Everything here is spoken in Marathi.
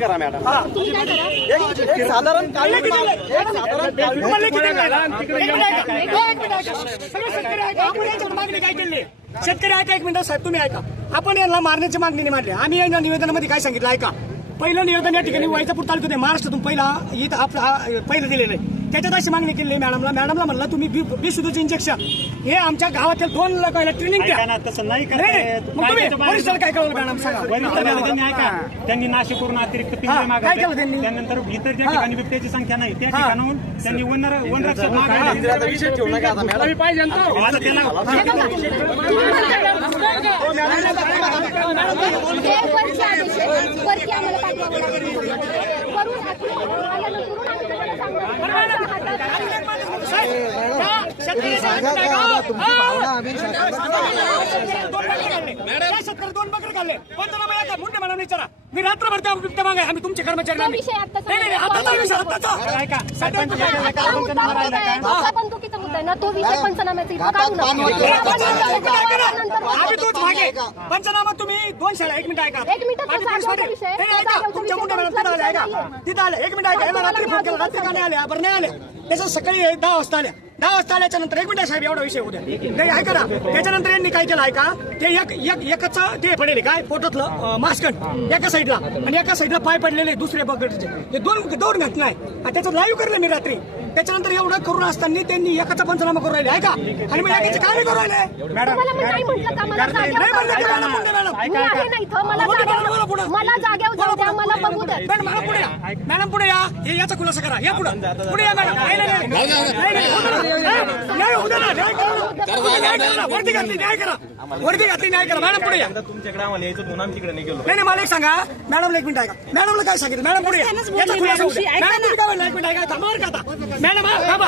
करा मॅडम. तुम्ही काय करा एक साधारण सगळे शेतकरी ऐका आपण याच्यावर मागणी काय केली शेतकरी ऐका एक मिनिट साहेब तुम्ही ऐका आपण यांना मारण्याची मागणी नाही मांडली आम्ही या निवेदनामध्ये काय सांगितलं ऐका पहिलं निवेदन या ठिकाणी वैजापूर तालुक्यात महाराष्ट्रातून इथं आपलं पहिलं दिलेलं आहे त्याच्यात अशी मागणी केली मॅडमला म्हणलं तुम्ही बेशुद्धीचं इंजेक्शन हे आमच्या गावातील 2 लोकांना ट्रेनिंग द्या तसं नाही वरिष्ठाला काय कळलं मॅडम सांगा ऐका त्यांनी नाशिकवरून अतिरिक्त पिंजरे काय मागवले केलं त्यांनी त्यानंतर इतर ज्या ठिकाणी बिबट्याची संख्या नाही त्या ठिकाणाहून त्यांनी वनरक्षक मागवले पिंजऱ्याचा विषय ठेवू नका आता मॅडम. पाहिजे आता त्याला वरची आदेश आहे. वरती आम्हाला पाठवावं लागेल. करून आल्यानंतर शेतकरी 2 बकर खाल्ले पंचनामा याचा मुंडे मॅडम विचारा मी रात्रभर त्या बिबट्या मागे आम्ही तुमचे कर्मचारी तो विषय आत्ताचा नाही आताचा विषय आताचा बंदुकीचा मुद्दा आहे ना तो विषय पंचनाम्याचा इथं काढू आम्ही तोच मागे पंचनामा तुम्ही 2 शाळा 1 मिनिट ऐका 1 मिनिट ऐका तुमच्या मुंडे मॅडम तिथं आले ऐका तिथं आले 1 मिनिट ऐका याला रात्री फोन केला रात्री का नाही आले बरं नाही आले त्याच्या सकाळी 10 वाजता आल्या 10 वाजता आल्याच्या नंतर 1 मिनिट साहेब एवढा विषय होत्या नाही ऐका ना त्याच्यानंतर यांनी काय केलं ऐका ते एकच ते पडले काय पोटातलं मास्कन एका साईडला आणि एका साईडला पाय पडलेले दुसऱ्या बकेटचे हे दोन घटना आहे आणि त्याचं लाईव्ह करलं मी रात्री त्याच्यानंतर एवढं करून असताना त्यांनी एकाचा पंचनामा करून राहिले ऐका आणि मग एकाचे काय करून राहिले मला जाग्यावर जाऊ द्या मला बघू द्या मॅडम पुढे या याचा खुलासा करा या पुढे या मॅडम वरती घातली न्याय करा मॅडम पुढे या तुमच्याकडे आम्हाला यायचं म्हणून आमच्याकडे नाही गेलो. नाही मला एक सांगा मॅडमला 1 मिनिट ऐका मॅडमला काय सांगितलं मॅडम पुढे याचा खुलासा मॅडम तुम्ही काय म्हणलं 1 मिनिट ऐका थांबा का आता मॅडम